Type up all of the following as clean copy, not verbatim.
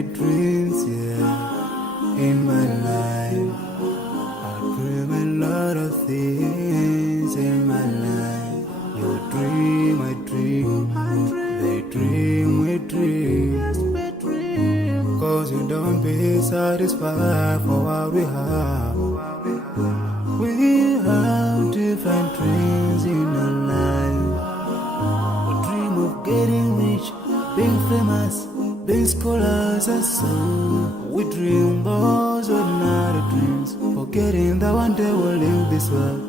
the dreams, yeah. In my life, I dream a lot of things in my life. You dream, I dream, they dream, we dream. Cause you don't be satisfied for what we have. We have different dreams in our life. We dream of getting rich, being famous, being scholars and so. We dream those ordinary dreams, forgetting that one day we'll leave this world.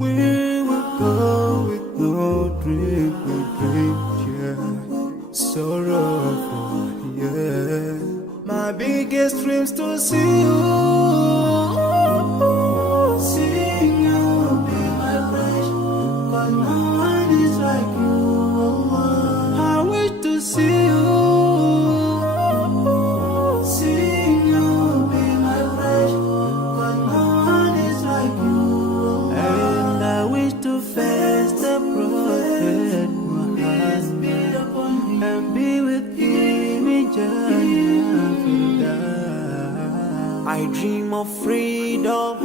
We will go with no dream, we dream, yeah. Sorrowful, yeah. My biggest dreams to see you, seeing you be my crush. Cause no one is like you. I wish to see you, seeing you be my crush. Cause no one is like you. And I wish to face the prophet Muhammad and be with him in Jannah. I dream of freedom,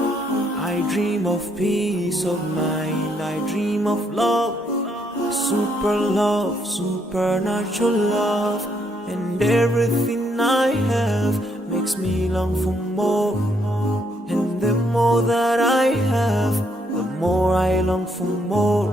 I dream of peace of mind, I dream of love, supernatural love, and everything I have makes me long for more. And the more that I have, the more I long for more.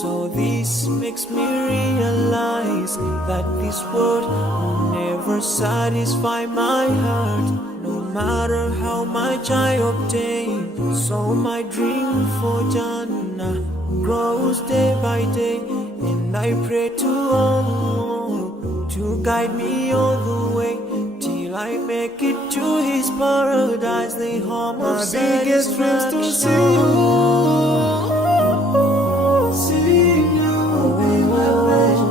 So this makes me realize that this world will never satisfy my heart, no matter how much I obtain. So my dream for Jannah grows day by day, and I pray to Allah to guide me all the way till I make it to His paradise, the home of satisfaction. My biggest dreams to see you, seeing you be my wish.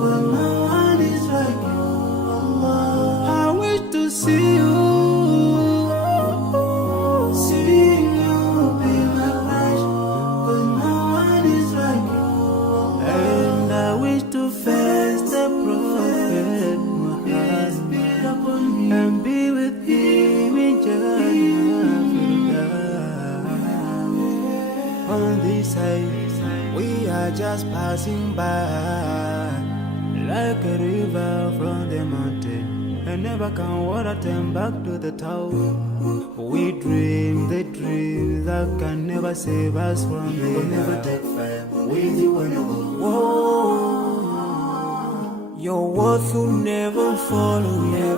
But no one is like you, Allah. I wish to see you, seeing you be my wish. But no one is like you, Allah. And I wish to face the prophet Muhammad and be with him in Jannah. On this side, we are just passing by, like a river from the mountain, and never can water turn back to the town. We dream the dreams that can never save us from the We'll never take fire with you whenever. Whoa, your worth will never follow you.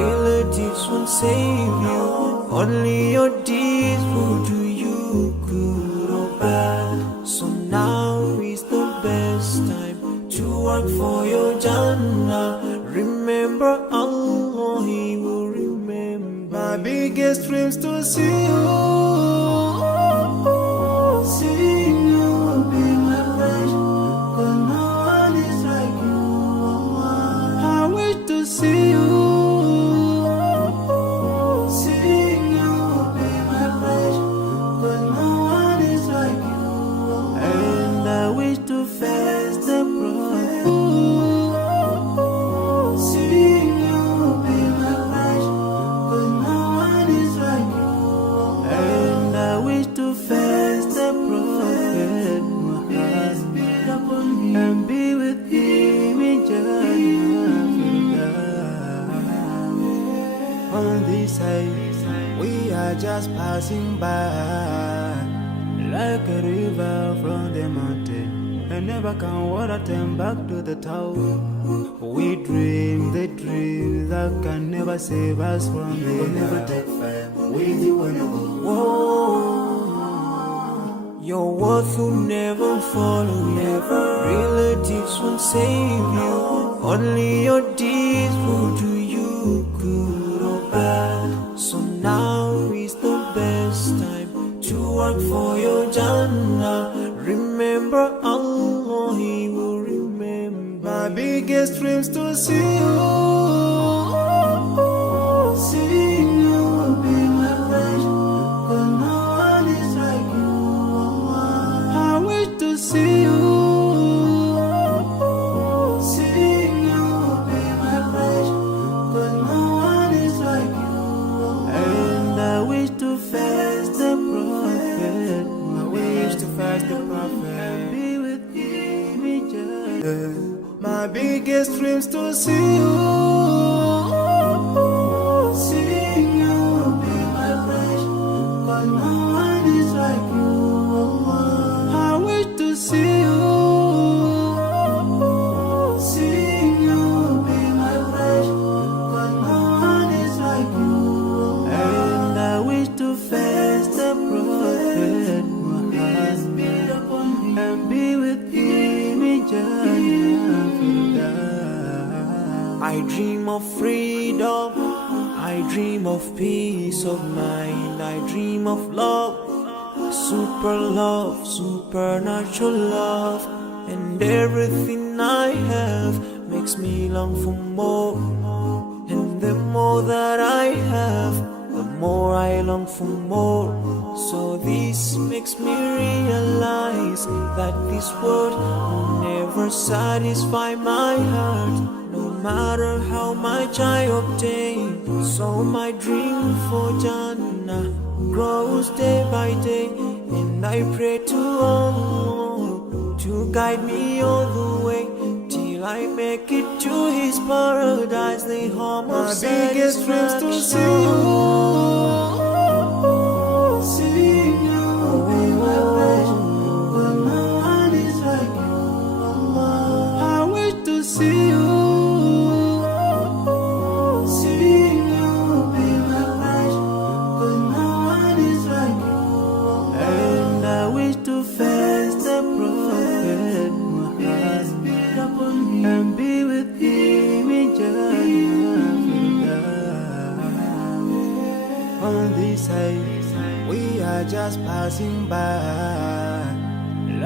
Relatives won't save you. Only your deeds will do you good or bad. So now is the best time to work for your Jannah. Remember Allah, He will remember. My biggest dreams to see you, seeing you be my wish. Cause no one is like you, Allah. I wish to see you, seeing you be my wish. Cause no one is like you, Allah. And I wish to face the prophet, seeing you be my wish. Cause no one is like you, Allah. And I wish to face the prophet Muhammad and be with him in Jannah. On this side, we are just passing by, like a river from the mountain, and never can water turn back to the town. We dream the dreams that can never save us from the We'll never take fire with you whenever. Whoa, your worth will never follow you. Relatives won't save you. Only your deeds will do you good or bad. So now is the best time to work for your Jannah. Remember Allah, He will remember. My biggest dreams to see you, seeing you be my wish. Cause no one is like you, Allah. I wish to see you, seeing you be my wish. Cause no biggest dreams to see you. Seeing you will be my wish, 'cause no one is like you, Allah. I wish to see you. Seeing you will be my wish, 'cause no one is like you, Allah. And I wish to face the Prophet Peace be upon him. and be with him in Jannah. I dream of freedom, I dream of peace of mind, I dream of love, supernatural love, and everything I have makes me long for more. And the more that I have, the more I long for more. So this makes me realize that this world will never satisfy my heart, no matter how much I obtain. So my dream for Jannah grows day by day, and I pray to Allah to guide me all the way till I make it to His paradise, the home of My biggest dreams to see satisfaction. you. Seeing you will be my wish, 'cause no one is like you, Allah. I wish to see you. Seeing you will be my wish, 'cause no one is like you, Allah. And I wish to face the Prophet Peace be upon him. and be with him in Jannah. On this side, we are just passing by,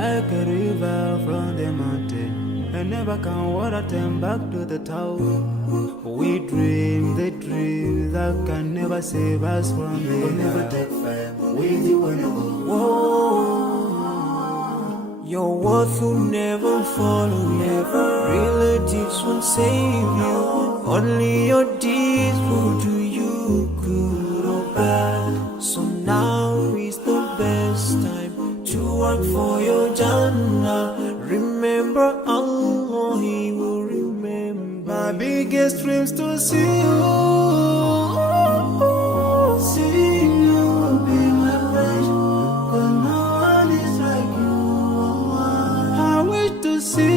like a river from the mountain, and never can water turn back to the town. We dream the dream that can never save us from We'll never the take fame with you when I go. Your worth will never follow you. Relatives won't save you. Only your deeds will do you good or bad. So now is the best time to work for your Jannah. Remember Allah, He will remember. my biggest dreams to see you. Seeing you will be my wish, 'cause no one is like you, Allah. I wish to see